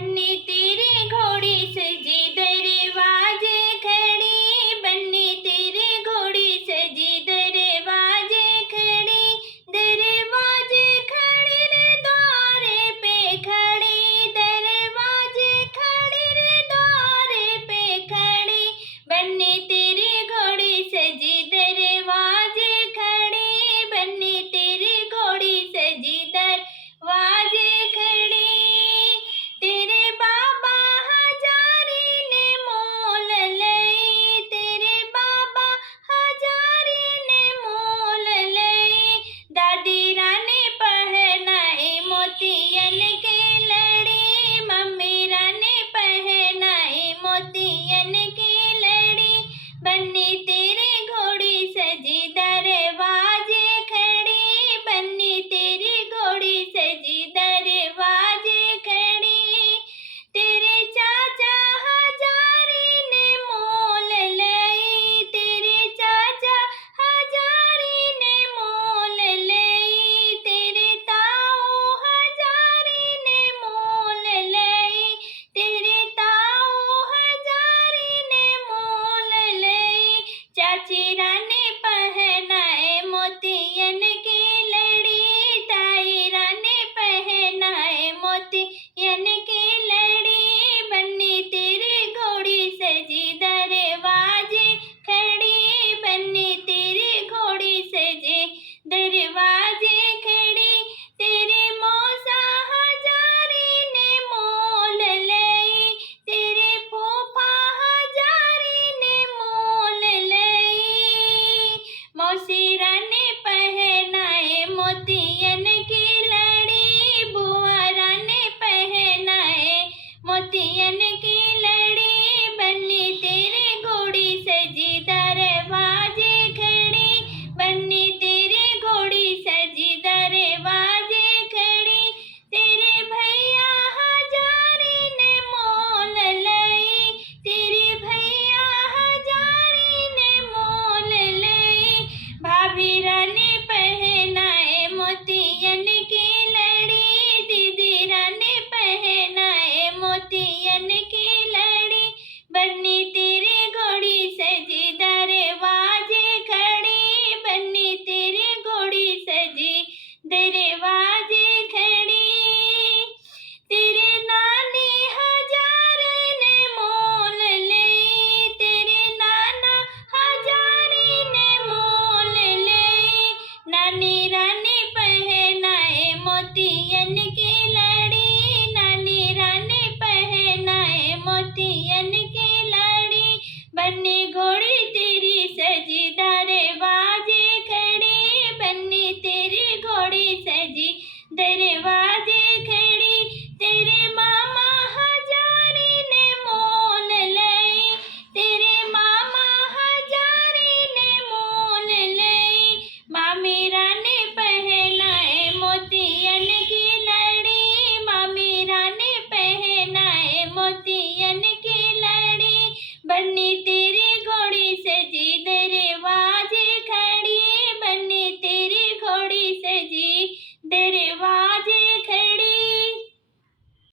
बन्नी तेरी घोड़ी सजी दरवाजे खड़ी, बन्नी तेरी घोड़ी सजी दरवाजे खड़ी, दरवाजे खड़ी रे द्वारे पे खड़ी, दरवाजे खड़ी रे द्वारे पे खड़ी, बन्नी तेरी घोड़ी सजी दरवाजे खड़ी, बन्नी तेरी घोड़ी सजी दरवाजे खड़ी। तेरे बाबा हजारी ने मोल लई, तेरे बाबा हजारी ने मोल लई, दादी रानी पहनाई मोतियन की लड़ी, मम्मी रानी पहनाई मोतियन की लड़ी, बन्नी तेरी घोड़ी सजी दरवाजे खड़ी, बन्नी तेरी घोड़ी सजी दरवाजे खड़ी। तेरे चाचा हजारी ने मोल लई, तेरे चाचा हजारी ने मोल लई, तेरे ताऊ हजारी ने मोल लई, तेरे ताऊ हजारी ने मोल लई, चाची रानी पहनाए मोतियन की लड़ी, ताई रानी पहनाए मोतियन की लड़ी, बन्नी तेरी घोड़ी सजी दरवाजे खड़ी, बन्नी तेरी घोड़ी सजी दरवाजे खड़ी। तेरे मौसा हजारी ने मोल लई, तेरे फूफा हजारी ने मोल लई, मौसी रानी पहनाए मोतियन की लड़ी, बुआ रानी पहनाए मोतियन की लड़ी, बन्नी तेरी घोड़ी सजी दरवाजे खड़ी, बन्नी तेरी घोड़ी सजी दरवाजे खड़ी। तेरे भैया हजारी ने मोल लई, तेरे भैया हजारी ने मोल लई, भाभी रानी पहनाए मोतियन की लड़ी, दीदी रानी पहनाए मोतियन की लड़ी, बन्नी तेरी घोड़ी सजी दरवाजे खड़ी, बन्नी तेरी घोड़ी सजी दरवाजे खड़ी। तेरे नानी हजारे ने मोल लई, तेरे नाना हजारी ने मोल लई, नानी रानी पहनाए मोतियन की लड़ी, नानी रानी पहनाए मोतियन की लड़ी, बन्नी घोड़ी तेरी सजी दरवाजे खड़ी, बन्नी तेरी घोड़ी सजी दरवाजे